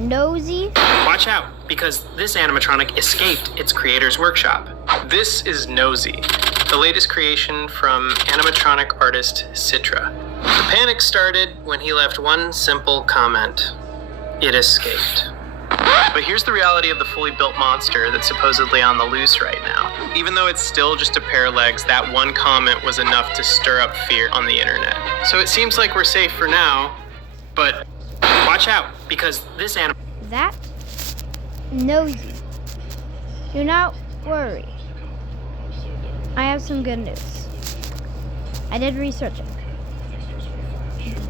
Nosey. Watch out, because this animatronic escaped its creator's workshop. This is Nosey, the latest creation from animatronic artist Citra. The panic started when he left one simple comment. It escaped. But here's the reality of the fully built monster that's supposedly on the loose right now. Even though it's still just a pair of legs, that one comment was enough to stir up fear on the internet. So it seems like we're safe for now, but watch out, because this That Nosey. Do not worry. I have some good news. I did research it.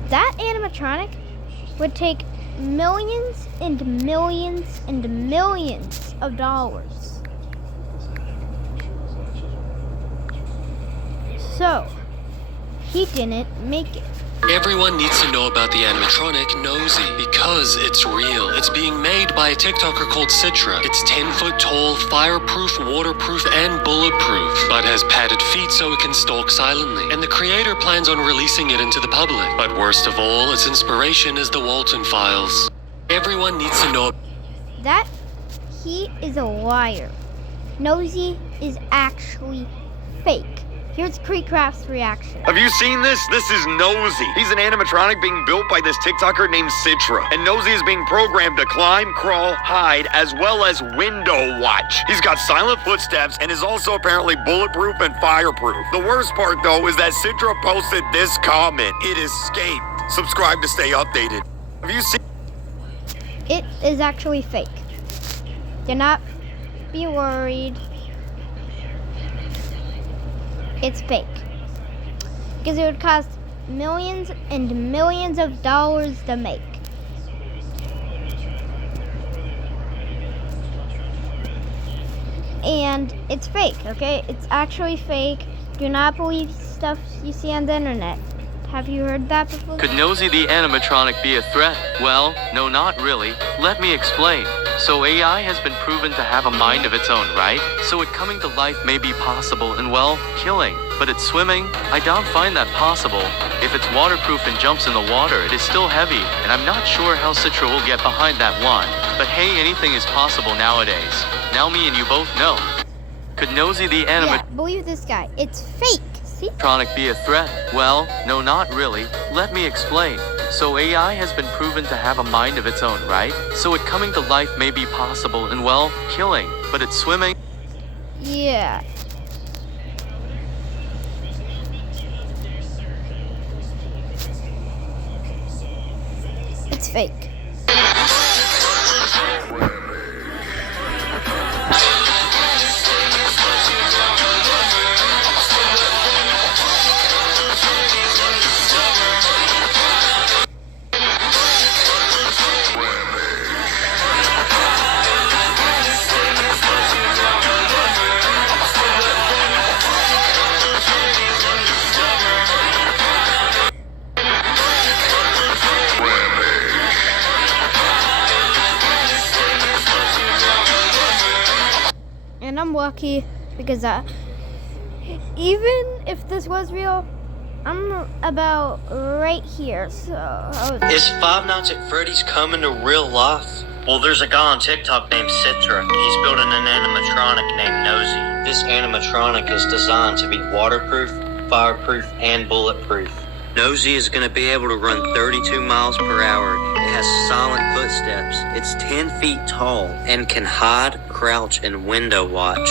That animatronic would take millions and millions and millions of dollars. So, he didn't make it. Everyone needs to know about the animatronic Nosey because it's real. It's being made by a TikToker called Citra. It's 10 foot tall, fireproof, waterproof, and bulletproof, but has padded feet so it can stalk silently. And the creator plans on releasing it into the public. But worst of all, its inspiration is the Walton Files. Everyone needs to know That he is a liar. Nosey is actually fake. Here's Creecraft's reaction. Have you seen this? This is Nosey. He's an animatronic being built by this TikToker named Citra. And Nosey is being programmed to climb, crawl, hide, as well as window watch. He's got silent footsteps and is also apparently bulletproof and fireproof. The worst part, though, is that Citra posted this comment. It escaped. Subscribe to stay updated. Have you seen... It is actually fake. Do not be worried. It's fake. Because it would cost millions and millions of dollars to make. And it's fake, okay? It's actually fake. Do not believe stuff you see on the internet. Have you heard that before? Could Nosey the animatronic be a threat? Well, no, not really. Let me explain. So AI has been proven to have a mind of its own, right? So it coming to life may be possible and, well, killing. But it's swimming? I don't find that possible. If it's waterproof and jumps in the water, it is still heavy, and I'm not sure how Citra will get behind that one. But hey, anything is possible nowadays. Now me and you both know. Could Nosey the Yeah, believe this guy. It's fake. See? animatronic be a threat? Well, no, not really. Let me explain. So AI has been proven to have a mind of its own, right? So it coming to life may be possible and, well, killing. But it's swimming? Yeah. It's fake. And I'm lucky because even if this was real, I'm about right here, so... Is Five Nights at Freddy's coming to real life? Well, there's a guy on TikTok named Citra. He's building an animatronic named Nosey. This animatronic is designed to be waterproof, fireproof, and bulletproof. Nosey is going to be able to run 32 miles per hour. It has silent footsteps. It's 10 feet tall and can hide, crouch, and window watch.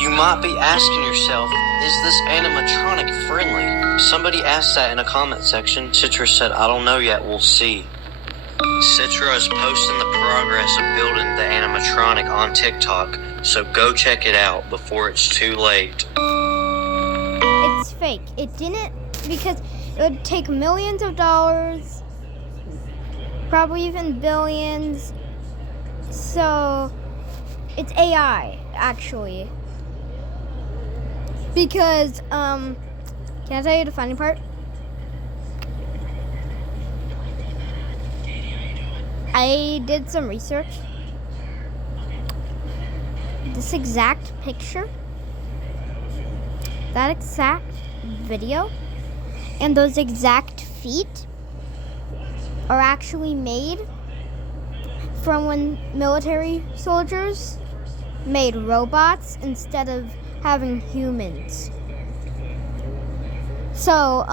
You might be asking yourself, is this animatronic friendly? Somebody asked that in a comment section. Citra said, I don't know yet, we'll see. Citra is posting the progress of building the animatronic on TikTok, so go check it out before it's too late. It's fake. It didn't, because it would take millions of dollars, probably even billions. So it's AI, actually. Because, can I tell you the funny part? I did some research. This exact picture, that exact video, and those exact feet are actually made from when military soldiers made robots instead of having humans. So,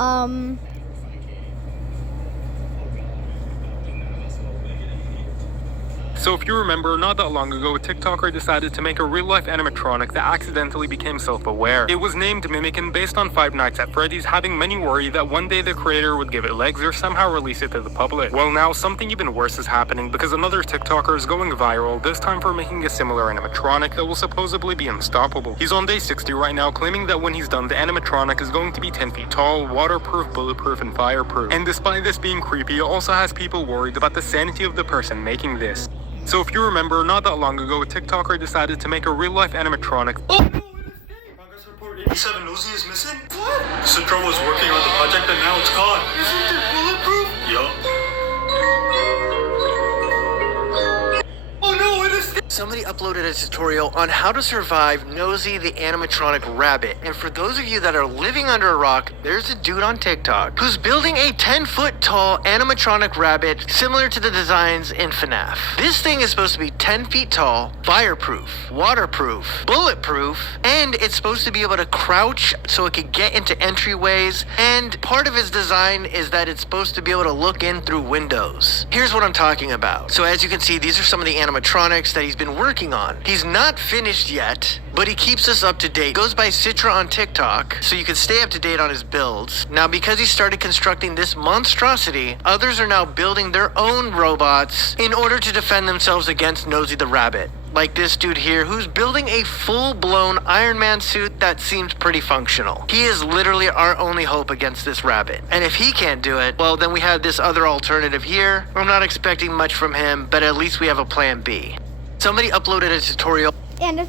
So if you remember, not that long ago, a TikToker decided to make a real-life animatronic that accidentally became self-aware. It was named Mimic and based on Five Nights at Freddy's, having many worry that one day the creator would give it legs or somehow release it to the public. Well, now something even worse is happening because another TikToker is going viral, this time for making a similar animatronic that will supposedly be unstoppable. He's on day 60 right now, claiming that when he's done, the animatronic is going to be 10 feet tall, waterproof, bulletproof, and fireproof. And despite this being creepy, it also has people worried about the sanity of the person making this. So if you remember, not that long ago, a TikToker decided to make a real-life animatronic. Oh no, it escaped! Progress report 87, Nosey is missing? What? Citro was working on the project and now it's gone. Isn't it bulletproof? Yup. Oh no, it escaped! Somebody uploaded a tutorial on how to survive Nosey the animatronic rabbit. And for those of you that are living under a rock, there's a dude on TikTok who's building a 10-foot tall animatronic rabbit similar to the designs in FNAF. This thing is supposed to be 10 feet tall, fireproof, waterproof, bulletproof, and it's supposed to be able to crouch so it could get into entryways. And part of its design is that it's supposed to be able to look in through windows. Here's what I'm talking about. So as you can see, these are some of the animatronics that he's been working on. He's not finished yet, but he keeps us up to date. Goes by Citra on TikTok, so you can stay up to date on his builds. Now, because he started constructing this monstrosity, others are now building their own robots in order to defend themselves against Nosey the rabbit. Like this dude here, who's building a full-blown Iron Man suit that seems pretty functional. He is literally our only hope against this rabbit. And if he can't do it, well, then we have this other alternative here. I'm not expecting much from him, but at least we have a plan B. Somebody uploaded a tutorial. and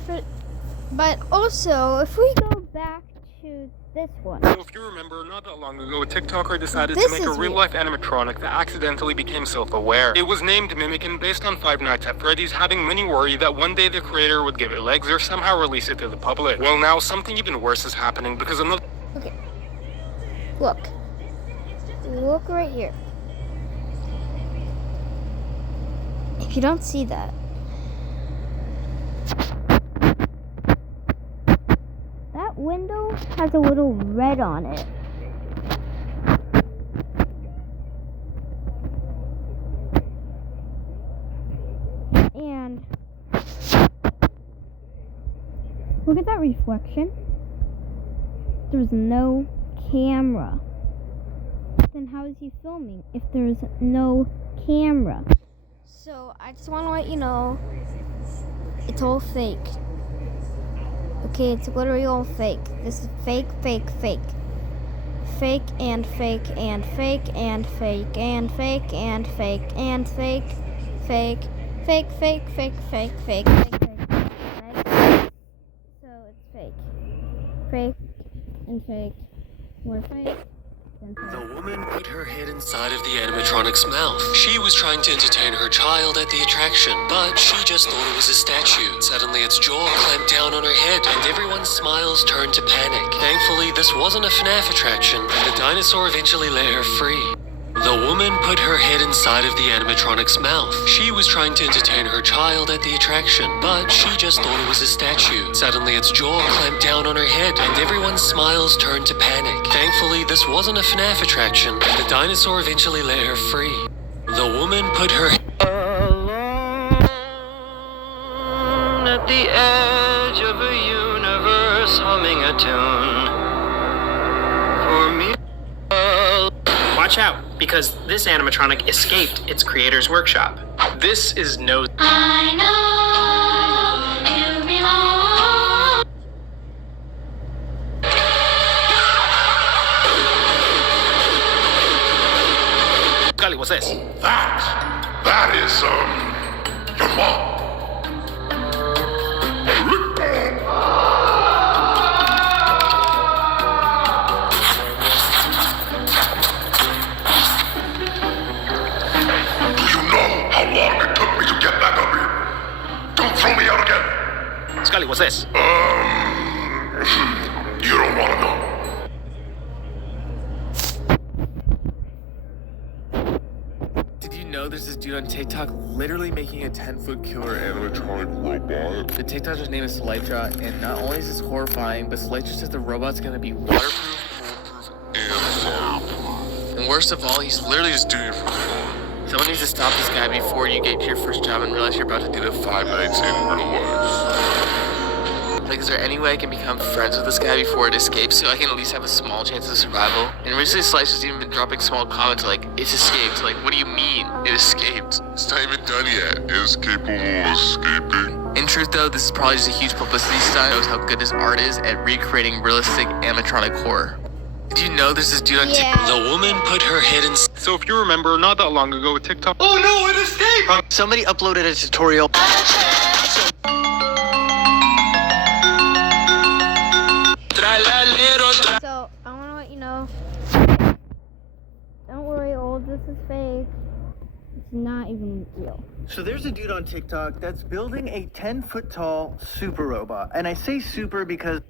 but also, if we go back to this one. So if you remember, not that long ago, a TikToker decided to This make a is real-life animatronic that accidentally became self-aware. It was named Mimic and based on Five Nights at Freddy's, having many worry that one day the creator would give it legs or somehow release it to the public. Well, now something even worse is happening because another... Okay. Look. Look right here. If you don't see that. That window has a little red on it. And look at that reflection. There's no camera. Then how is he filming if there's no camera? So I just want to let you know, it's all fake. Okay, it's literally all fake. This is fake, fake, fake. Fake and fake and fake and fake and fake and fake and fake. Fake, fake, fake, fake, fake, fake, fake, fake. So it's fake. Fake and fake. More fake. The woman put her head inside of the animatronic's mouth. She was trying to entertain her child at the attraction, but she just thought it was a statue. Suddenly its jaw clamped down on her head, and everyone's smiles turned to panic. Thankfully, this wasn't a FNAF attraction, and the dinosaur eventually let her free. The woman put her head inside of the animatronic's mouth. She was trying to entertain her child at the attraction, but she just thought it was a statue. Suddenly its jaw clamped down on her head, and everyone's smiles turned to panic. Thankfully, this wasn't a FNAF attraction, and the dinosaur eventually let her free. The woman put her Alone at the edge of a universe, humming a tune. For me. Watch out, because this animatronic escaped its creator's workshop. This is Nosey. I know you belong. Scully, what's this? That is, your mom. Do you know how long it took me to get back up here? Don't throw me out again. Scully, what's this? You don't want to know. Did you know the there's this dude on TikTok literally making a 10-foot killer animatronic robot. The TikToker's name is Selytra, and not only is this horrifying, but Selytra says the robot's gonna be waterproof, and fireproof. And worst of all, he's literally just doing it for fun. Someone needs to stop this guy before you get to your first job and realize you're about to do the 5 nights in real life. Like, is there any way I can become friends with this guy before it escapes so I can at least have a small chance of survival? And recently Slice has even been dropping small comments like, it's escaped. Like, what do you mean, it escaped? It's not even done yet. It is capable of escaping. In truth, though, this is probably just a huge publicity stunt. It shows how good his art is at recreating realistic animatronic horror. Did you know there's this dude on TikTok? The woman put her head in. So if you remember, not that long ago with TikTok. Oh no, it escaped! Somebody uploaded a tutorial. So, I want to let you know, don't worry, all of this is fake. It's not even real. So there's a dude on TikTok that's building a 10-foot tall super robot. And I say super because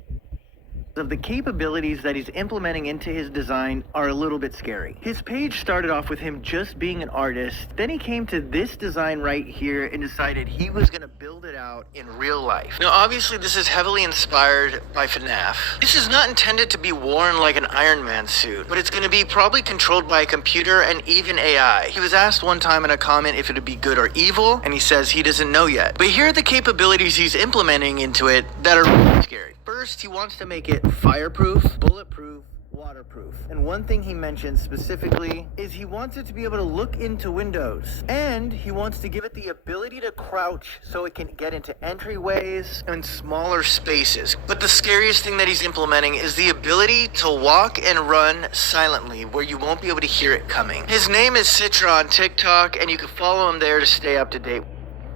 of the capabilities that he's implementing into his design are a little bit scary. His page started off with him just being an artist. Then he came to this design right here and decided he was going to build it out in real life. Now, obviously, this is heavily inspired by FNAF. This is not intended to be worn like an Iron Man suit, but it's going to be probably controlled by a computer and even AI. He was asked one time in a comment if it would be good or evil, and he says he doesn't know yet. But here are the capabilities he's implementing into it that are really scary. First, he wants to make it fireproof, bulletproof, waterproof. And one thing he mentioned specifically is he wants it to be able to look into windows. And he wants to give it the ability to crouch so it can get into entryways and smaller spaces. But the scariest thing that he's implementing is the ability to walk and run silently where you won't be able to hear it coming. His name is Citra on TikTok, and you can follow him there to stay up to date.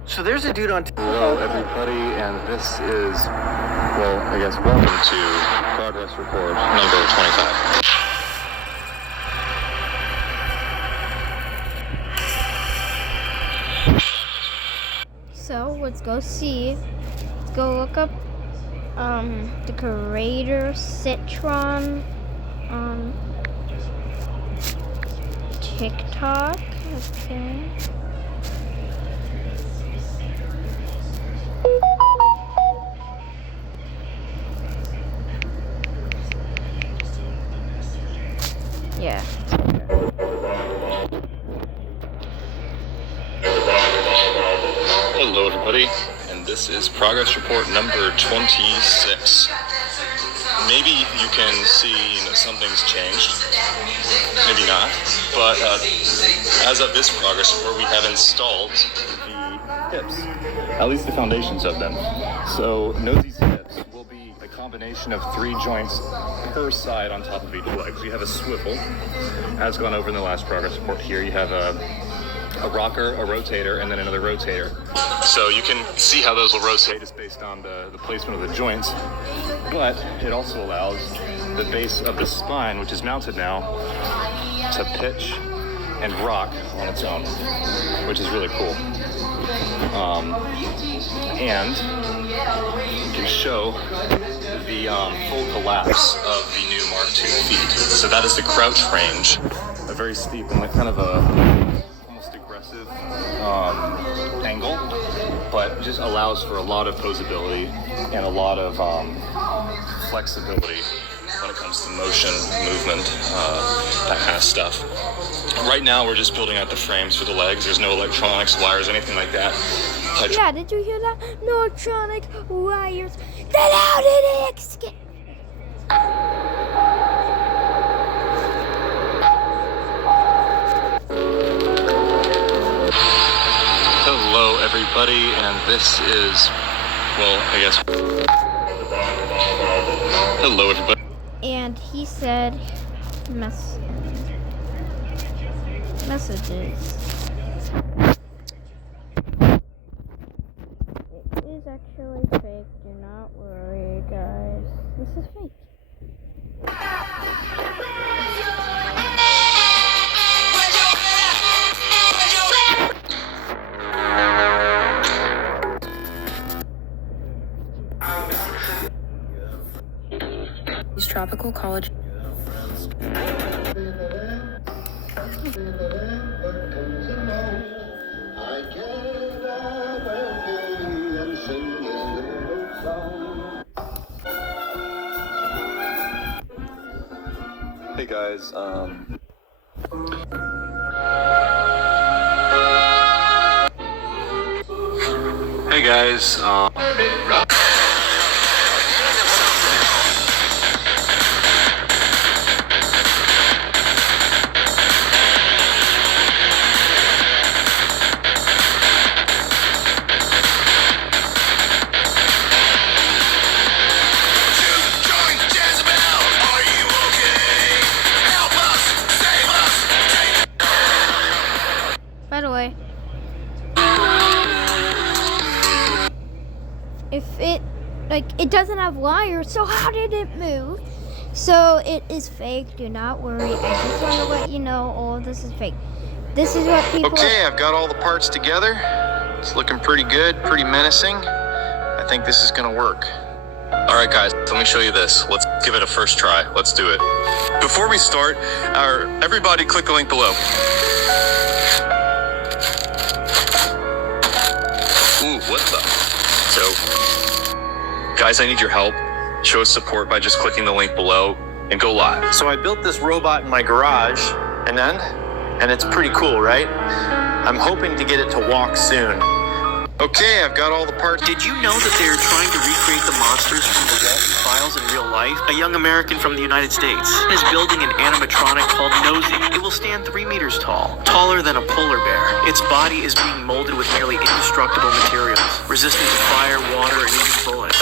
So there's a dude on Hello everybody, and this is, well, I guess welcome to Progress Report number 25. So, let's go see. Let's go look up the creator Citron on TikTok. Okay. Yeah. Hello everybody, and this is Progress Report number 26. Maybe you can see something's changed, maybe not, but as of this progress report we have installed the hips, at least the foundations of them. So Nosey's hips will be a combination of 3 joints per side on top of each leg. So you have a swivel, as gone over in the last progress report here. You have a rocker, a rotator, and then another rotator. So you can see how those will rotate just based on the placement of the joints. But it also allows the base of the spine, which is mounted now, to pitch and rock on its own, which is really cool. And you can show the full collapse of the new Mark II feet. So that is the crouch range, a very steep and kind of a almost aggressive angle, but just allows for a lot of posability and a lot of flexibility when it comes to motion, movement, that kind of stuff. Right now we're just building out the frames for the legs. There's no electronics, wires, anything like that. Yeah, did you hear that? No electronic wires. Then how did it escape? Hello everybody, and this is, well, I guess, hello everybody. And he said messages. It is actually fake. Do not worry, guys. This is fake. Tropical College. Hey guys, By the way, if it doesn't have wires, so how did it move? So it is fake. Do not worry. I just want to let you know all of this is fake. This is what people. Okay, I've got all the parts together. It's looking pretty good, pretty menacing. I think this is gonna work. alright guys, let me show you this. Let's give it a first try. Let's do it. Before we start, everybody click the link below. Ooh, what the? So, guys, I need your help. Show us support by just clicking the link below and go live. So I built this robot in my garage, and it's pretty cool, right? I'm hoping to get it to walk soon. Okay, I've got all the parts. Did you know that they're trying to recreate the monsters from the Walton Files in real life? A young American from the United States is building an animatronic called Nosey. It will stand 3 meters tall, taller than a polar bear. Its body is being molded with nearly indestructible materials, resistant to fire, water, and even bullets.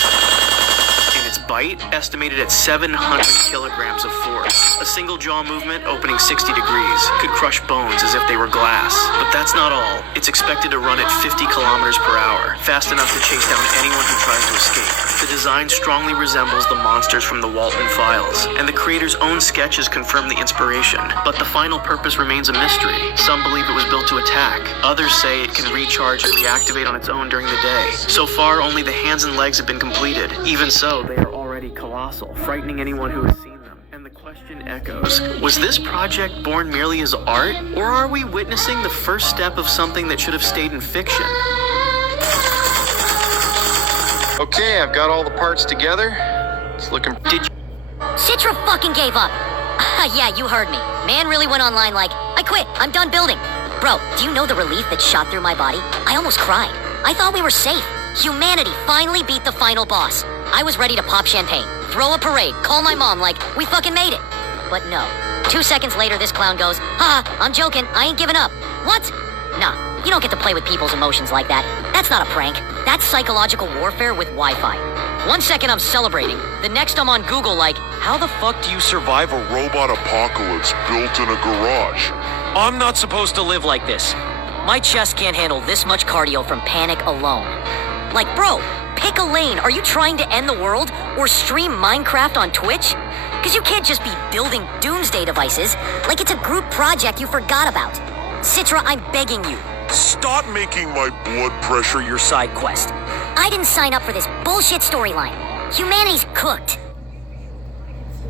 And its bite, estimated at 700 kilograms of force. A single jaw movement, opening 60 degrees, could crush bones as if they were glass. But that's not all. It's expected to run at 50 kilometers per hour, fast enough to chase down anyone who tries to escape. The design strongly resembles the monsters from the Walton Files, and the creator's own sketches confirm the inspiration. But the final purpose remains a mystery. Some believe it was built to attack. Others say it can recharge and reactivate on its own during the day. So far, only the hands and legs have been completed. Even so, they are already colossal, frightening anyone who has seen them. And the question echoes, was this project born merely as art, or are we witnessing the first step of something that should have stayed in fiction? Okay, I've got all the parts together. It's looking. Did you? Citra fucking gave up. Yeah, you heard me. Man really went online like, I quit, I'm done building. Bro, do you know the relief that shot through my body? I almost cried. I thought we were safe. Humanity finally beat the final boss. I was ready to pop champagne, throw a parade, call my mom like, we fucking made it. But no. 2 seconds later, this clown goes, I'm joking, I ain't giving up. What? Nah, you don't get to play with people's emotions like that. That's not a prank. That's psychological warfare with Wi-Fi. 1 second I'm celebrating, the next I'm on Google like, how the fuck do you survive A robot apocalypse built in a garage. I'm not supposed to live like this. My chest can't handle this much cardio from panic alone. Like, bro, pick a lane. Are you trying to end the world or stream Minecraft on Twitch? Because you can't just be building doomsday devices like it's a group project you forgot about. Citra, I'm begging you. Stop making my blood pressure your Side quest. I didn't sign up for this bullshit storyline. Humanity's cooked.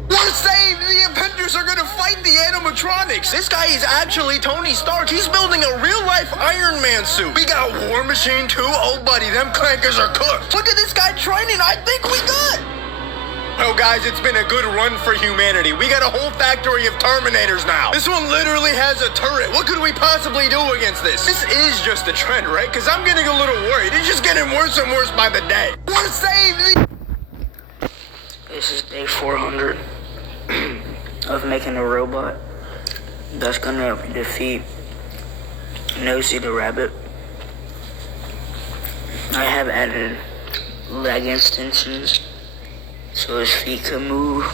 We're saved! The Avengers are gonna fight the animatronics! This guy is actually Tony Stark. He's building a real-life Iron Man suit. We got War Machine too. Oh, buddy, them clankers are cooked. Look at this guy training. I think we good. Oh, guys, it's been a good run for humanity. We got a whole factory of Terminators now. This one literally has a turret. What could we possibly do against this? This is just a trend, right? Because I'm getting a little worried. It's just getting worse and worse by the day. We're saved! This is day 400 of making a robot that's gonna defeat Nosey the rabbit. I have added leg extensions so his feet can move.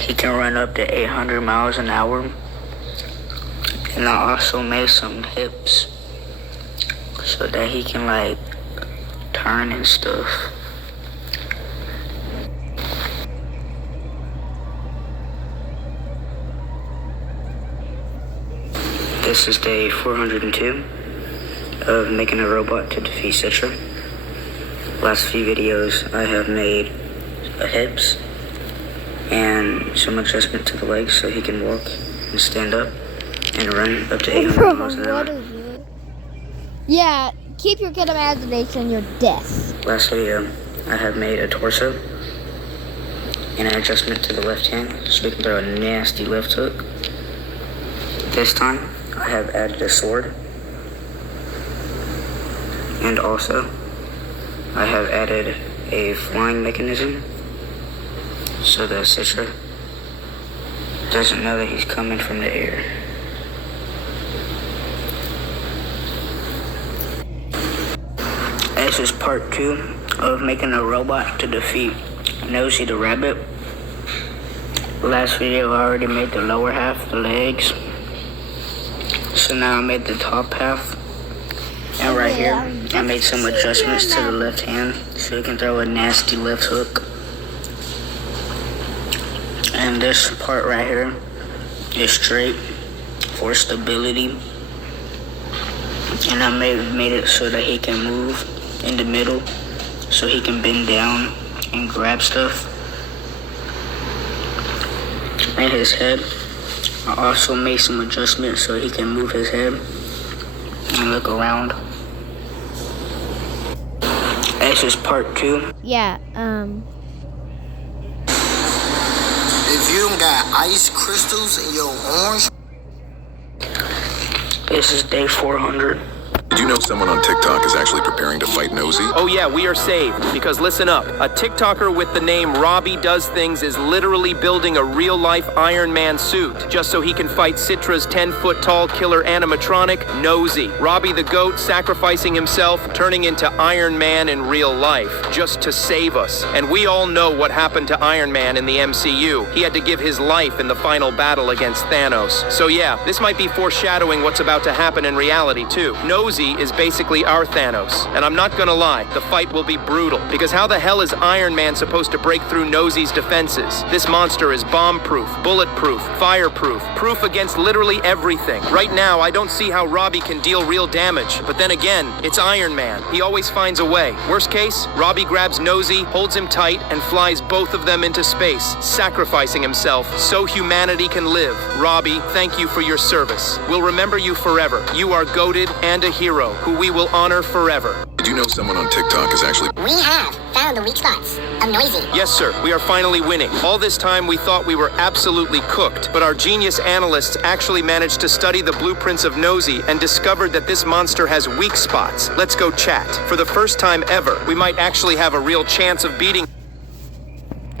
He can run up to 800 miles an hour. And I also made some hips so that he can like turn and stuff. This is day 402 of making a robot to defeat Citra. Last few videos I have made hips and some adjustment to the legs so he can walk and stand up and run up to 800 miles an hour. What is it? Yeah, keep your kid imagination your death. Last video I have made a torso and an adjustment to the left hand so he can throw a nasty left hook. This time, I have added a sword. And also, I have added a flying mechanism so that Citra doesn't know that he's coming from the air. This is part 2 of making a robot to defeat Nosey the rabbit. Last video I already made the lower half, the legs. So now I made the top half. And right here, I made some adjustments to the left hand so he can throw a nasty left hook. And this part right here is straight for stability. And I made it so that he can move in the middle so he can bend down and grab stuff. And his head, I also made some adjustments so he can move his head and look around. This is part 2. Yeah, If you don't got ice crystals in your orange. This is day 400. Did you know someone on TikTok is actually preparing to fight Nosey? Oh yeah, we are saved, because listen up. A TikToker with the name Robbie Does Things is literally building a real-life Iron Man suit, just so he can fight Citra's 10-foot-tall killer animatronic, Nosey. Robbie the Goat sacrificing himself, turning into Iron Man in real life, just to save us. And we all know what happened to Iron Man in the MCU. He had to give his life in the final battle against Thanos. So yeah, this might be foreshadowing what's about to happen in reality too. Nosey is basically our Thanos. And I'm not gonna lie, the fight will be brutal. Because how the hell is Iron Man supposed to break through Nosey's defenses? This monster is bomb-proof, bulletproof, fireproof, proof against literally everything. Right now, I don't see how Robbie can deal real damage. But then again, it's Iron Man. He always finds a way. Worst case, Robbie grabs Nosey, holds him tight, and flies both of them into space, sacrificing himself so humanity can live. Robbie, thank you for your service. We'll remember you forever. You are goated and a hero who we will honor forever. Did you know someone on TikTok is actually... We have found the weak spots of Nosey. Yes, sir. We are finally winning. All this time we thought we were absolutely cooked, but our genius analysts actually managed to study the blueprints of Nosey and discovered that this monster has weak spots. Let's go chat. For the first time ever, we might actually have a real chance of beating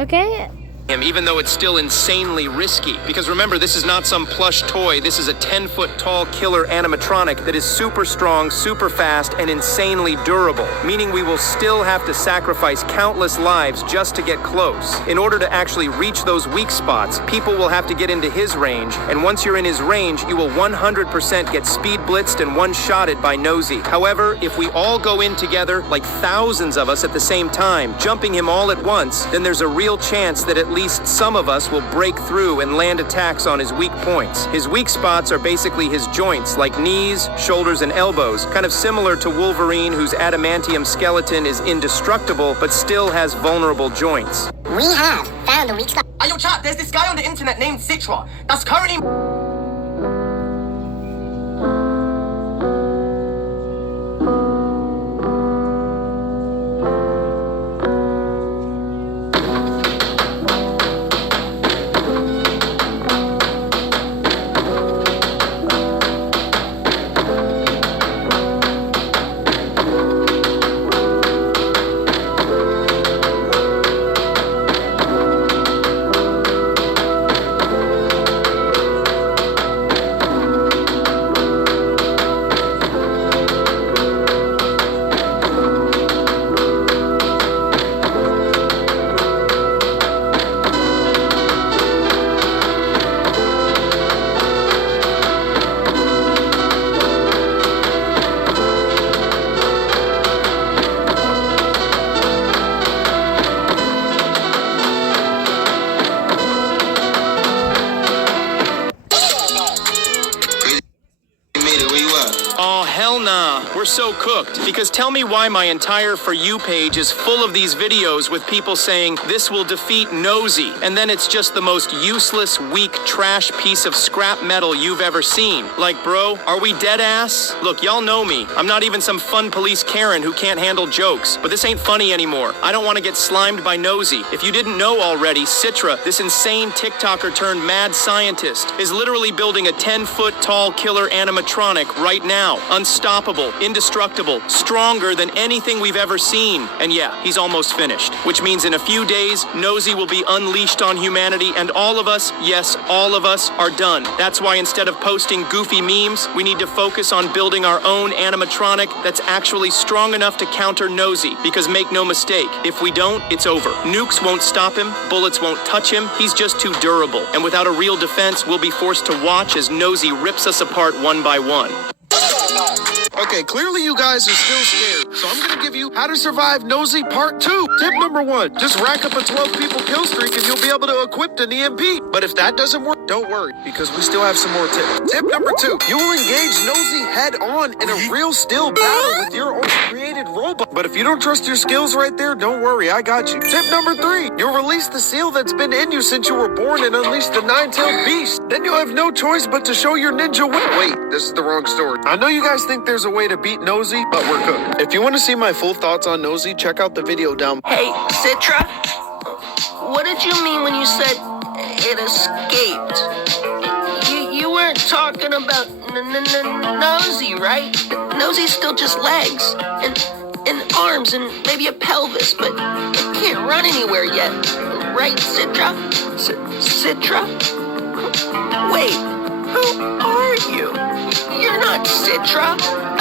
okay. him, even though it's still insanely risky. Because remember, this is not some plush toy. This is a 10-foot-tall killer animatronic that is super strong, super fast, and insanely durable, meaning we will still have to sacrifice countless lives just to get close. In order to actually reach those weak spots, people will have to get into his range, and once you're in his range, you will 100% get speed blitzed and one-shotted by Nosey. However, if we all go in together, like thousands of us at the same time, jumping him all at once, then there's a real chance that at least some of us will break through and land attacks on his weak points. His weak spots are basically his joints, like knees, shoulders, and elbows, kind of similar to Wolverine, whose adamantium skeleton is indestructible, but still has vulnerable joints. We have found the weak spot. Hey, yo, chat, there's this guy on the internet named Citra that's currently... so cooked, because tell me why my entire For You page is full of these videos with people saying this will defeat Nosey, and then it's just the most useless, weak, trash piece of scrap metal you've ever seen. Like, bro, are we dead ass? Look, y'all know me. I'm not even some fun police Karen who can't handle jokes, but this ain't funny anymore. I don't want to get slimed by Nosey. If you didn't know already, Citra, this insane TikToker turned mad scientist, is literally building a 10-foot tall killer animatronic right now. Unstoppable, indestructible, stronger than anything we've ever seen. And yeah, he's almost finished, which means in a few days, Nosey will be unleashed on humanity, and all of us, yes, all of us, are done. That's why instead of posting goofy memes, we need to focus on building our own animatronic that's actually strong enough to counter Nosey, because make no mistake, if we don't, it's over. Nukes won't stop him, bullets won't touch him, he's just too durable. And without a real defense, we'll be forced to watch as Nosey rips us apart one by one. Okay, clearly you guys are still scared, so I'm gonna give you How to Survive Nosey Part 2. Tip number 1, just rack up a 12 people kill streak and you'll be able to equip an EMP. But if that doesn't work, don't worry, because we still have some more tips. Tip number 2, you will engage Nosey head on in a real still battle with your own created robot. But if you don't trust your skills right there, don't worry, I got you. Tip number 3, you'll release the seal that's been in you since you were born and unleash the nine-tailed beast. Then you'll have no choice but to show your ninja wit. Wait, this is the wrong story. I know you guys think there's a way to beat Nosey, but we're cooked. If you want to see my full thoughts on Nosey, check out the video down. Hey, Citra, what did you mean when you said it escaped? You weren't talking about Nosey, right? Nosey's still just legs and arms and maybe a pelvis, but it can't run anywhere yet. Right, Citra? Citra? Wait, who are you? You're not Citra.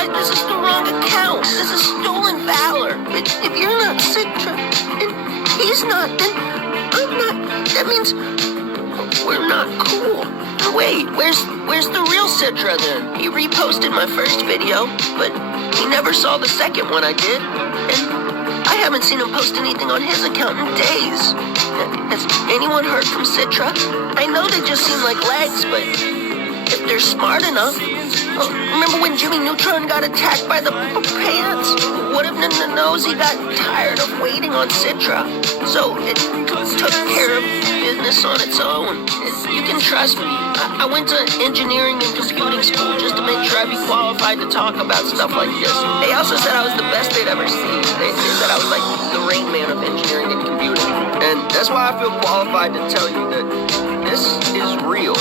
This is the wrong account. This is stolen valor. But if you're not Citra, and he's not, then I'm not. That means we're not cool. Wait, where's the real Citra then? He reposted my first video, but he never saw the second one I did. And I haven't seen him post anything on his account in days. Has anyone heard from Citra? I know they just seem like legs, but if they're smart enough. Remember when Jimmy Neutron got attacked by the pants? What if Nosey got tired of waiting on Citra? So it took care of business on its own. You can trust me. I went to engineering and computing school just to make sure I'd be qualified to talk about stuff like this. They also said I was the best they'd ever seen. They said I was like the Rain Man of engineering and computing. And that's why I feel qualified to tell you that this is real.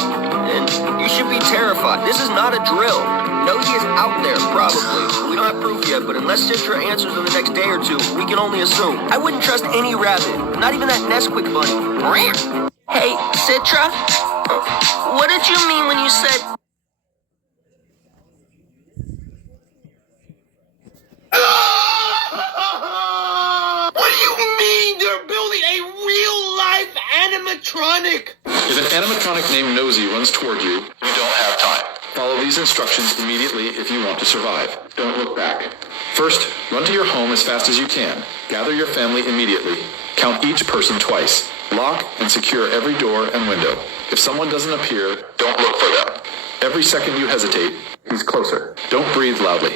And you should be terrified. This is not a drill. Nosey is out there, probably. We don't have proof yet, but unless Citra answers in the next day or two, we can only assume. I wouldn't trust any rabbit, not even that Nesquik bunny. Hey, Citra, what did you mean when you said... What do you mean they're building a real-life animatronic? If an animatronic named Nosey runs toward you, you don't have time. Follow these instructions immediately if you want to survive. Don't look back. First, run to your home as fast as you can. Gather your family immediately. Count each person twice. Lock and secure every door and window. If someone doesn't appear, don't look for them. Every second you hesitate, he's closer. Don't breathe loudly.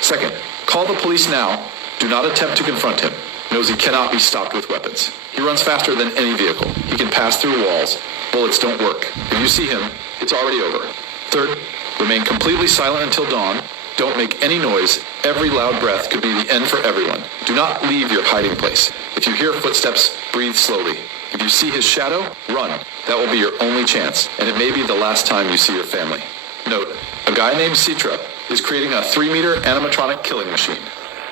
Second, call the police now. Do not attempt to confront him. Nosey cannot be stopped with weapons. He runs faster than any vehicle. He can pass through walls. Bullets don't work. If you see him, it's already over. Third, remain completely silent until dawn. Don't make any noise. Every loud breath could be the end for everyone. Do not leave your hiding place. If you hear footsteps, breathe slowly. If you see his shadow, run. That will be your only chance, and it may be the last time you see your family. Note, a guy named Citra is creating a 3-meter animatronic killing machine.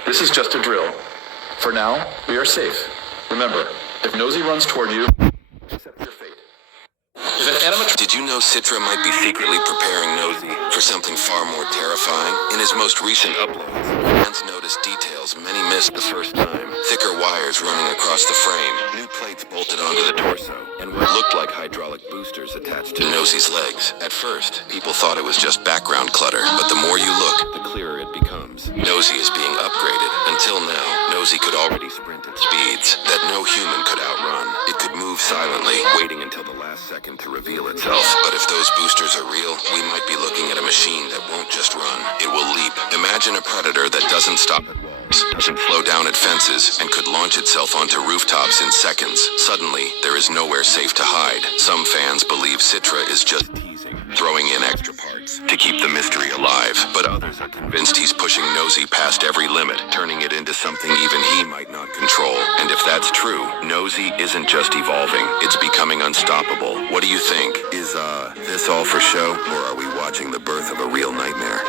This is just a drill. For now, we are safe. Remember, if Nosey runs toward you, accept your fate. Did you know Citra might be secretly preparing Nosey for something far more terrifying? In his most recent uploads, fans noticed details many missed the first time. Thicker wires running across the frame, new plates bolted onto the torso, and what looked like hydraulic boosters attached to Nosey's legs. At first, people thought it was just background clutter, but the more you look, the clearer it becomes. Nosey is being upgraded. Until now, Nosey could already sprint at speeds that no human could outrun. It could move silently, waiting until the last second to reveal reveal itself. But if those boosters are real, we might be looking at a machine that won't just run, it will leap. Imagine a predator that doesn't stop at walls, doesn't slow down at fences, and could launch itself onto rooftops in seconds. Suddenly, there is nowhere safe to hide. Some fans believe Citra is just teasing, throwing in extra parts to keep the mystery alive. But others are convinced he's pushing Nosey past every limit, turning it into something even he might not control. And if that's true, Nosey isn't just evolving, it's becoming unstoppable. What do you think? Is, this all for show, or are we watching the birth of a real nightmare?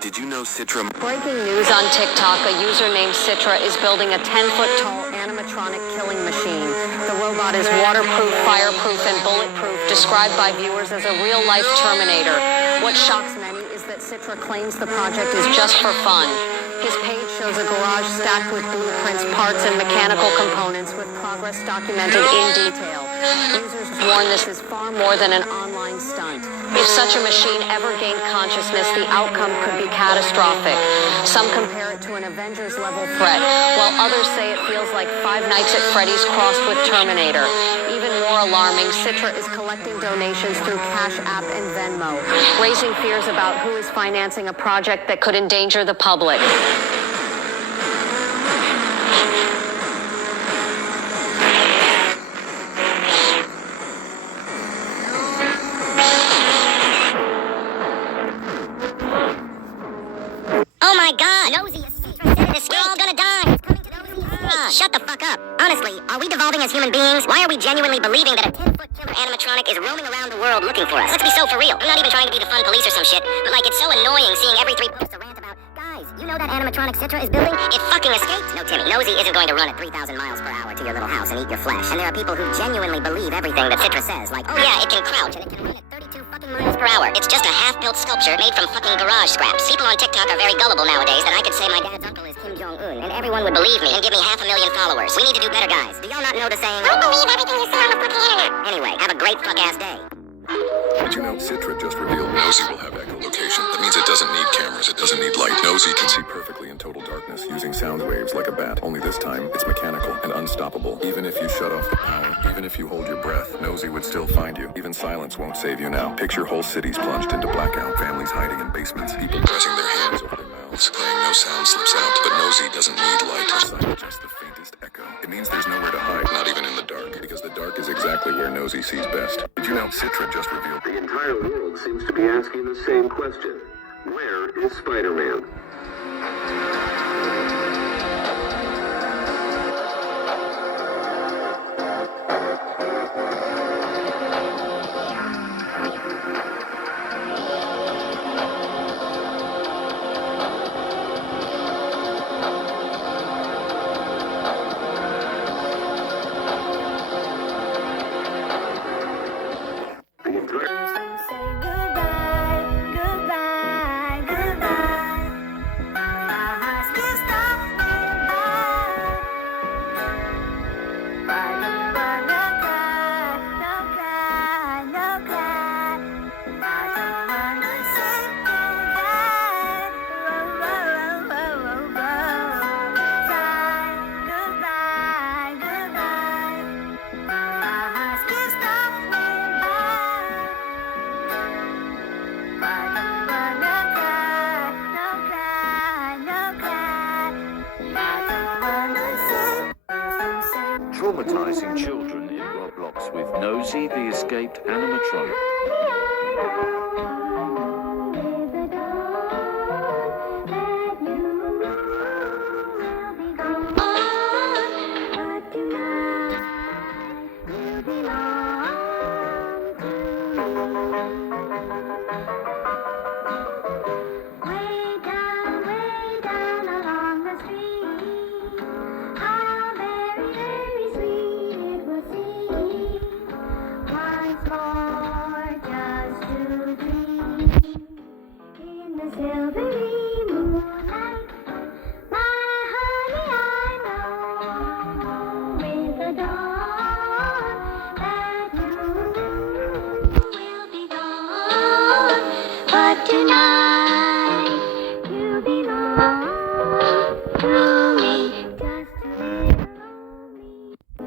Did you know Citra... Breaking news on TikTok, a user named Citra is building a 10-foot-tall animatronic killing machine. The robot is waterproof, fireproof, and bulletproof, described by viewers as a real-life Terminator. What shocks many is that Citra claims the project is just for fun. His page shows a garage stacked with blueprints, parts, and mechanical components with progress documented in detail. Users warn this is far more than an online stunt. If such a machine ever gained consciousness, the outcome could be catastrophic. Some compare it to an Avengers-level threat, while others say it feels like Five Nights at Freddy's crossed with Terminator. Even more alarming, Citra is collecting donations through Cash App and Venmo, raising fears about who is financing a project that could endanger the public. Oh my God! Nosey escaped. We're all gonna die. Shut the fuck up. Honestly, are we devolving as human beings? Why are we genuinely believing that a 10-foot killer animatronic is roaming around the world looking for us? Let's be so for real. I'm not even trying to be the fun police or some shit, but like it's so annoying seeing every 3 posts a rant about, guys, you know that animatronic Citra is building? It fucking escaped. No, Timmy, Nosey isn't going to run at 3,000 miles per hour to your little house and eat your flesh. And there are people who genuinely believe everything that Citra says, like, oh yeah, it can crouch and it can run at 32 fucking miles per hour. It's just a half-built sculpture made from fucking garage scraps. People on TikTok are very gullible nowadays that I could say my dad's uncle is Kim Jong-un, and everyone would believe me and give me 500,000 followers. We need to do better, guys. Do y'all not know the saying? Don't believe everything you see on the fucking internet. Anyway, have a great fuck-ass day. Did you know Citra just revealed Nosey will have echolocation? That means it doesn't need cameras, it doesn't need light. Nosey can see perfectly in total darkness using sound waves like a bat. Only this time, it's mechanical and unstoppable. Even if you shut off the power, even if you hold your breath, Nosey would still find you. Even silence won't save you now. Picture whole cities plunged into blackout, families hiding in basements, people pressing their hands over their mouths, praying no sound slips out. But Nosey doesn't need light or sight, just the faintest echo. It means there's nowhere to hide, not even in the dark, because the dark is exactly where Nosey sees best. Did you know Citra just revealed? The entire world seems to be asking the same question. Where is Spider-Man? Traumatizing children in Roblox with Nosey, the escaped animatronic.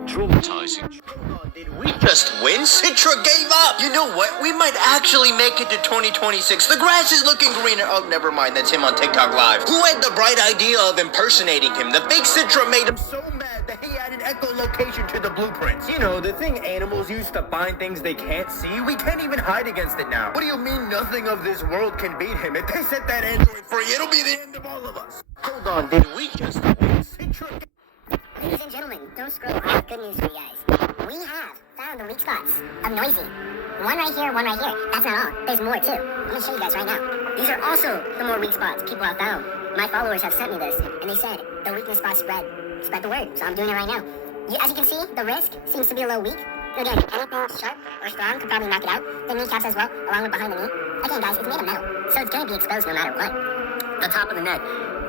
Traumatizing. Did we Citra gave up. You know what? We might actually make it to 2026. The grass is looking greener. Oh, never mind. That's him on TikTok Live. Who had the bright idea of impersonating him? The fake Citra made him so mad that he added echolocation to the blueprints. You know, the thing animals use to find things they can't see. We can't even hide against it now. What do you mean nothing of this world can beat him? If they set that android free, it'll be the end of all of us. Hold on, did we just... Ladies and gentlemen, don't scroll. I have good news for you guys. We have found the weak spots of Nosey. One right here, one right here. That's not all. There's more too. I'm gonna show you guys right now. These are also the more weak spots people have found. My followers have sent me this, and they said the weakness spots spread the word. So I'm doing it right now. As you can see, the wrist seems to be a little weak. Again, anything sharp or strong could probably knock it out. The kneecaps as well, along with behind the knee. Again, guys, it's made of metal, so it's gonna be exposed no matter what. The top of the neck,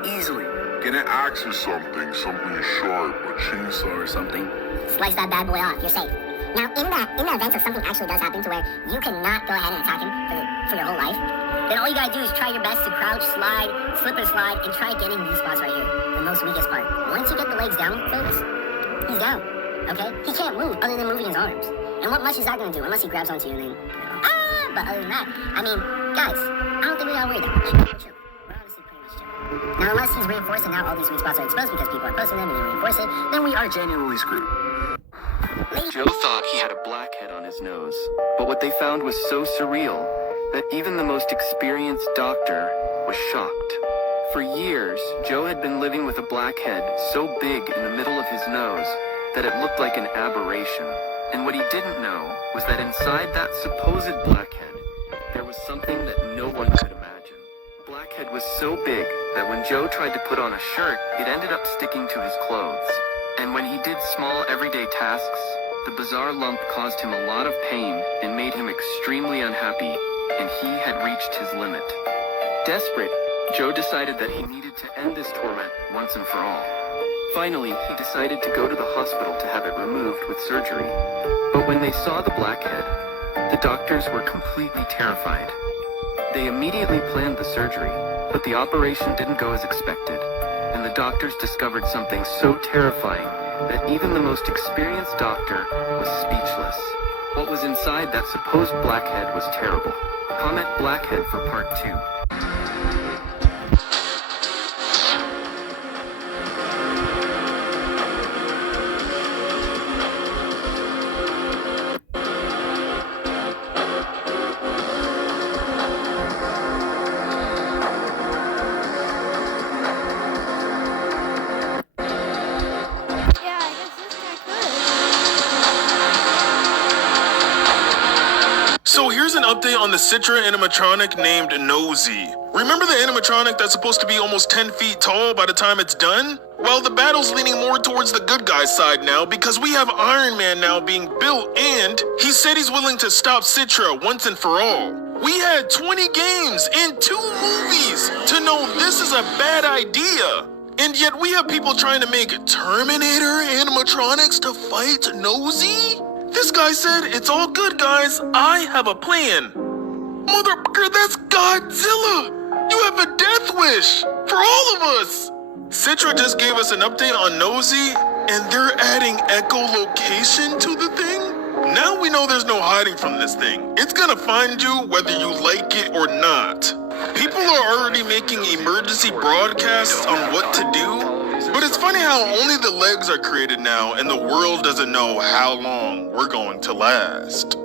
easily. Get an axe or something sharp, a chainsaw or something. Slice that bad boy off, you're safe. Now, in the event of something actually does happen to where you cannot go ahead and attack him for your whole life, then all you gotta do is try your best to crouch, slide, slip and slide, and try getting these spots right here, the most weakest part. Once you get the legs down, folks, he's down, okay? He can't move other than moving his arms. And what much is that gonna do, unless he grabs onto you and then, but other than that, I mean, guys, I don't think we gotta worry that much. We're chill. We're honestly pretty much chill. Now, unless he's reinforced and now all these weak spots are exposed because people are posting them and they reinforce it, then we are genuinely screwed. Joe thought he had a blackhead on his nose, but what they found was so surreal that even the most experienced doctor was shocked. For years, Joe had been living with a blackhead so big in the middle of his nose that it looked like an aberration. And what he didn't know was that inside that supposed blackhead, there was something that no one could imagine. Blackhead was so big that when Joe tried to put on a shirt, it ended up sticking to his clothes. And when he did small everyday tasks, the bizarre lump caused him a lot of pain and made him extremely unhappy, and he had reached his limit. Desperate, Joe decided that he needed to end this torment once and for all. Finally, he decided to go to the hospital to have it removed with surgery. But when they saw the blackhead, the doctors were completely terrified. They immediately planned the surgery, but the operation didn't go as expected, and the doctors discovered something so terrifying that even the most experienced doctor was speechless. What was inside that supposed blackhead was terrible. Comment blackhead for part 2. So here's an update on the Citra animatronic named Nosey. Remember the animatronic that's supposed to be almost 10 feet tall by the time it's done? Well, the battle's leaning more towards the good guy's side now because we have Iron Man now being built, and he said he's willing to stop Citra once and for all. We had 20 games and 2 movies to know this is a bad idea. And yet we have people trying to make Terminator animatronics to fight Nosey? This guy said, it's all good, guys. I have a plan. Motherfucker, that's Godzilla. You have a death wish for all of us. Citra just gave us an update on Nosey, and they're adding echolocation to the thing? Now we know there's no hiding from this thing. It's gonna find you whether you like it or not. People are already making emergency broadcasts on what to do. But it's funny how only the legs are created now and the world doesn't know how long we're going to last.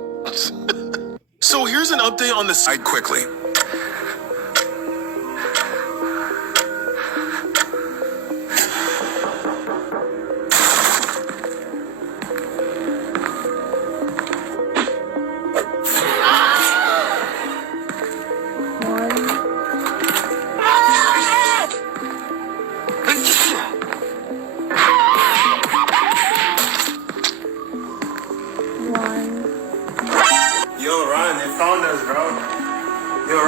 So here's an update on the site quickly. Yo, Ryan, they found us, bro. Yo,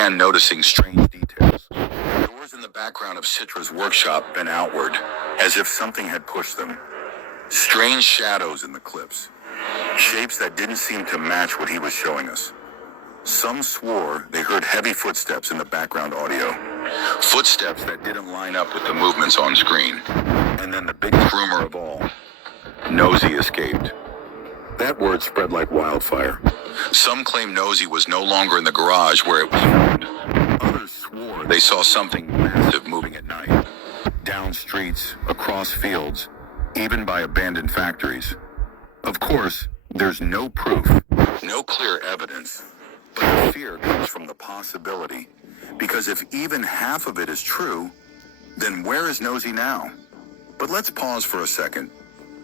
began noticing strange details. Doors in the background of Citra's workshop bent outward, as if something had pushed them. Strange shadows in the clips. Shapes that didn't seem to match what he was showing us. Some swore they heard heavy footsteps in the background audio. Footsteps that didn't line up with the movements on screen. And then the biggest rumor of all, Nosey escaped. That word spread like wildfire. Some claim Nosey was no longer in the garage where it was found. Others swore they saw something massive moving at night. Down streets, across fields, even by abandoned factories. Of course, there's no proof, no clear evidence. But the fear comes from the possibility. Because if even half of it is true, then where is Nosey now? But let's pause for a second.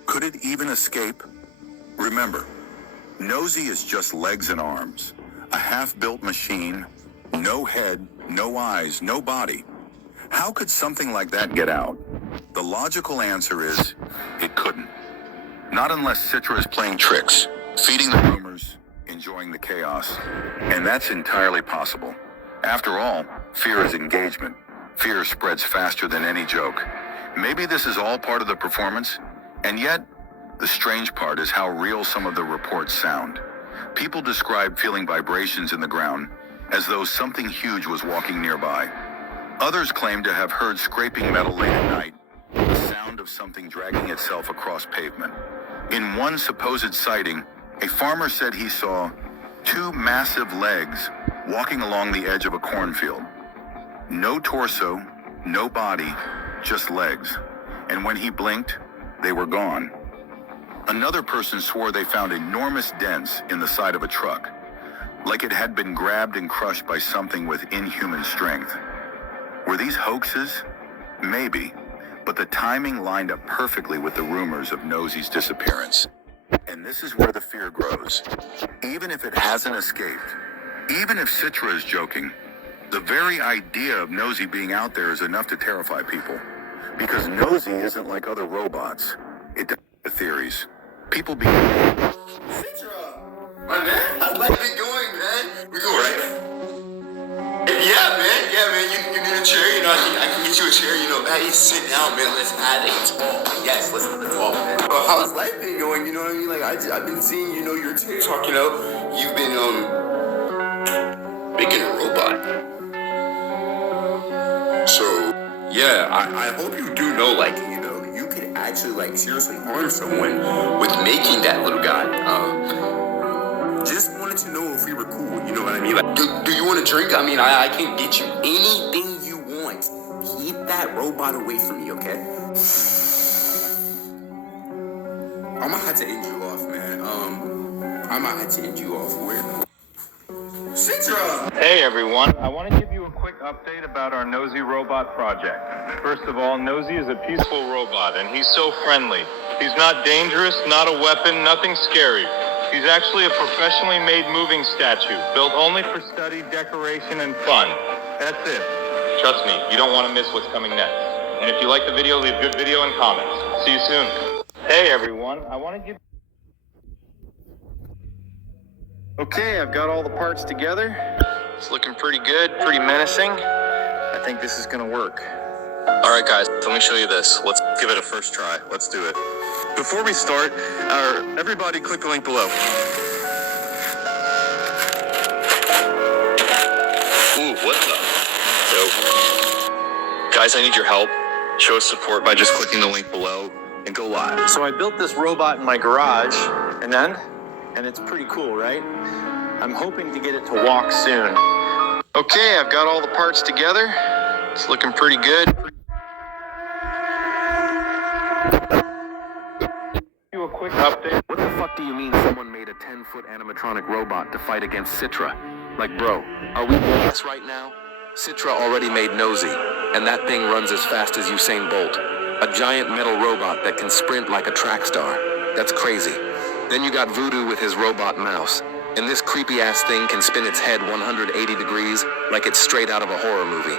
Could it even escape? Remember, Nosey is just legs and arms. A half-built machine, no head, no eyes, no body. How could something like that get out? The logical answer is, it couldn't. Not unless Citra is playing tricks, feeding the rumors, enjoying the chaos. And that's entirely possible. After all, fear is engagement. Fear spreads faster than any joke. Maybe this is all part of the performance, and yet, the strange part is how real some of the reports sound. People describe feeling vibrations in the ground, as though something huge was walking nearby. Others claim to have heard scraping metal late at night, the sound of something dragging itself across pavement. In one supposed sighting, a farmer said he saw two massive legs walking along the edge of a cornfield. No torso, no body, just legs. And when he blinked, they were gone. Another person swore they found enormous dents in the side of a truck, like it had been grabbed and crushed by something with inhuman strength. Were these hoaxes? Maybe, but the timing lined up perfectly with the rumors of Nosey's disappearance. And this is where the fear grows. Even if it hasn't escaped, even if Citra is joking, the very idea of Nosey being out there is enough to terrify people. Because Nosey isn't like other robots. It doesn't have theories. People be... Citra! My man, how's life been going, man? We go, right? Yeah, man, you need a chair, you know, I can get you a chair, you know, hey, sit down, man, let's have a talk. Yes, let's have a talk, man. How's life been going, you know what I mean? Like, I've been seeing, you know, your TikTok, you know, you've been, making a robot. So, yeah, I hope you do know, like, you know, you can actually, like, seriously harm someone with making that little guy. Just wanted to know if we were cool, you know what I mean? Like, do you want a drink? I mean, I can get you anything you want. Keep that robot away from me, okay? I'm gonna have to end you off, man. I might have to end you off. Where? Citra! Hey everyone, I want to give you a quick update about our Nosey robot project. First of all, Nosey is a peaceful robot and he's so friendly. He's not dangerous, not a weapon, nothing scary. He's actually a professionally made moving statue, built only for study, decoration, and fun. That's it. Trust me, you don't want to miss what's coming next. And if you like the video, leave good video and comments. See you soon. Hey everyone, I want to give... Okay, I've got all the parts together. It's looking pretty good, pretty menacing. I think this is gonna work. All right, guys, let me show you this. Let's give it a first try. Let's do it. Before we start, everybody click the link below. Ooh, what the? So, guys, I need your help. Show us support by just clicking the link below and go live. So I built this robot in my garage, and it's pretty cool, right? I'm hoping to get it to walk soon. Okay, I've got all the parts together. It's looking pretty good. A quick update. What the fuck do you mean someone made a 10-foot animatronic robot to fight against Citra? Like, bro, are we doing this right now? Citra already made Nosey, and that thing runs as fast as Usain Bolt. A giant metal robot that can sprint like a track star. That's crazy. Then you got Voodoo with his robot mouse, and this creepy-ass thing can spin its head 180 degrees like it's straight out of a horror movie.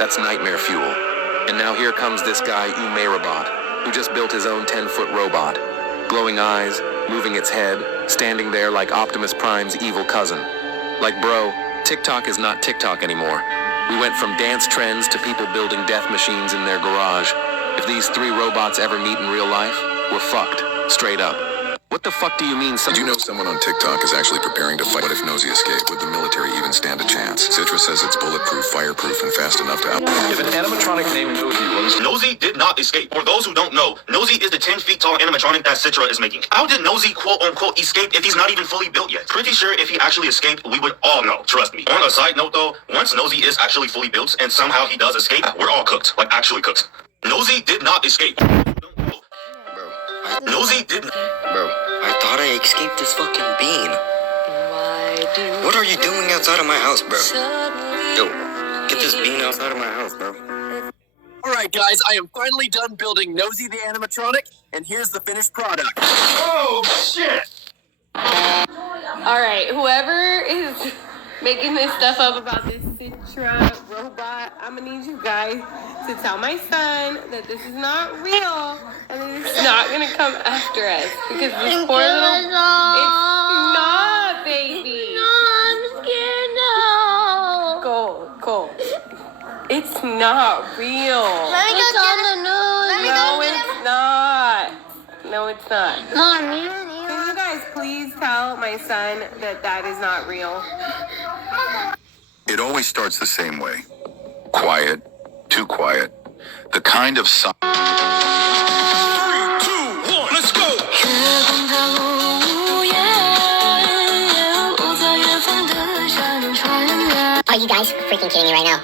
That's nightmare fuel. And now here comes this guy, Umairobot, who just built his own 10-foot robot. Glowing eyes, moving its head, standing there like Optimus Prime's evil cousin. Like, bro, TikTok is not TikTok anymore. We went from dance trends to people building death machines in their garage. If these three robots ever meet in real life, we're fucked. Straight up. What the fuck do you mean? Did you know someone on TikTok is actually preparing to fight? What if Nosey escaped? Would the military even stand a chance? Citra says it's bulletproof, fireproof, and fast enough to If an animatronic named Nosey runs... Nosey did not escape. For those who don't know, Nosey is the 10 feet tall animatronic that Citra is making. How did Nosey quote-unquote escape if he's not even fully built yet? Pretty sure if he actually escaped, we would all know. Trust me. On a side note though, once Nosey is actually fully built and somehow he does escape, we're all cooked. Like actually cooked. Nosey did not escape. Nosey didn't. Bro, I thought I escaped this fucking bean. What are you doing outside of my house, bro? Yo, get this bean outside of my house, bro. Alright guys, I am finally done building Nosey the animatronic, and here's the finished product. Oh, shit! Alright, whoever is making this stuff up about this Citra robot, I'm gonna need you guys to tell my son that this is not real and that it's not gonna come after us because this poor little... It's not, baby. No, I'm scared now. Cole. It's not real. Let me go It's get on the news. Let me No, go get it's not. No, it's not. Mommy. Can you guys please tell my son that that is not real? It always starts the same way. Quiet, too quiet. The kind of sign. 3, 2, 1, let's go! Are you guys freaking kidding me right now?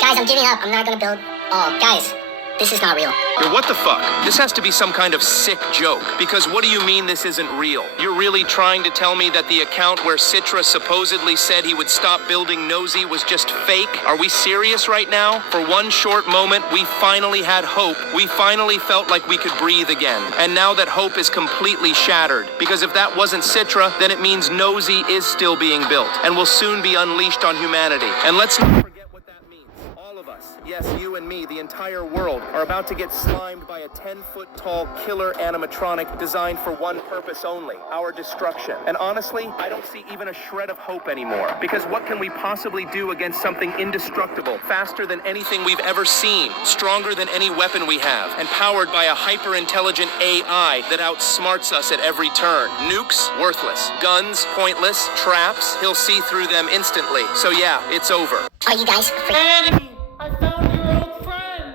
Guys, I'm giving up. I'm not gonna build. Oh, guys, this is not real. Yo, what the fuck? This has to be some kind of sick joke. Because what do you mean this isn't real? You're really trying to tell me that the account where Citra supposedly said he would stop building Nosey was just fake? Are we serious right now? For one short moment, we finally had hope. We finally felt like we could breathe again. And now that hope is completely shattered. Because if that wasn't Citra, then it means Nosey is still being built and will soon be unleashed on humanity. And let's not forget what that means. All of us, yes, you and me, the entire world, are about to get slimed by a 10-foot-tall killer animatronic designed for one purpose only, our destruction. And honestly, I don't see even a shred of hope anymore. Because what can we possibly do against something indestructible, faster than anything we've ever seen, stronger than any weapon we have, and powered by a hyper-intelligent AI that outsmarts us at every turn? Nukes? Worthless. Guns? Pointless. Traps? He'll see through them instantly. So yeah, it's over. Are you guys Annie, I found your old friend.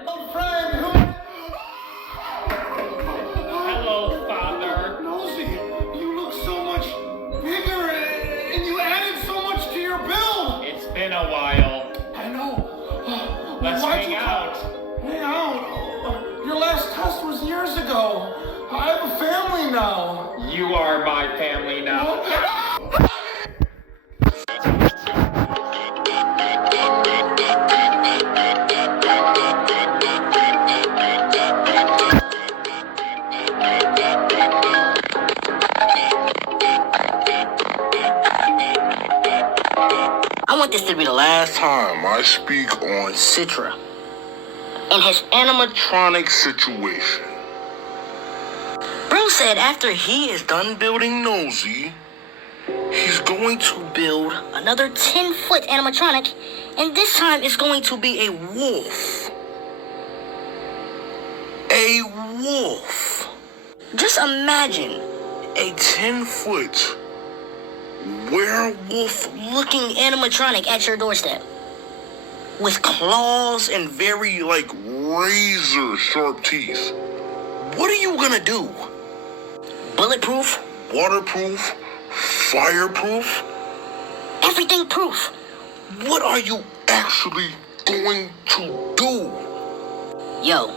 Hello, Father. Nosey, you look so much bigger and you added so much to your build. It's been a while. I know. Let's Why'd hang you out. Hang out? Your last test was years ago. I have a family now. You are my family now. I want this to be the last time I speak on Citra and his animatronic situation. Bro said after he is done building Nosey, he's going to build another 10-foot animatronic, and this time it's going to be a wolf. A wolf. Just imagine a 10-foot werewolf-looking animatronic at your doorstep with claws and very, razor-sharp teeth. What are you gonna do? Bulletproof? Waterproof? Fireproof? Everything proof. What are you actually going to do? Yo.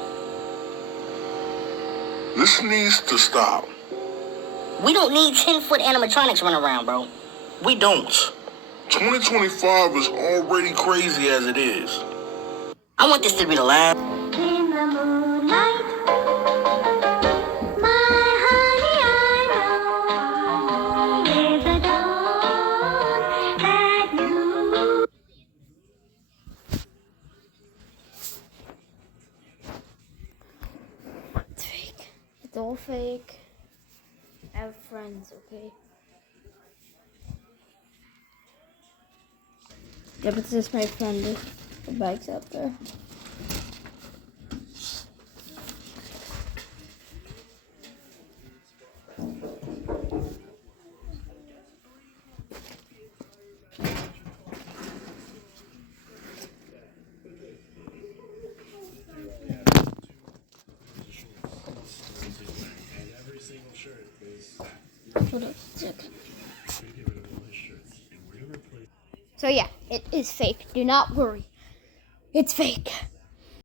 This needs to stop. We don't need 10-foot animatronics running around, bro. We don't. 2025 is already crazy as it is. I want this to be the last. In the moonlight, my honey, I know there's a dawn that you. It's fake. It's all fake. I have friends, okay? Yeah, but this is my friend. The bike's up there. Hold on a second. So yeah, it is fake. Do not worry. It's fake.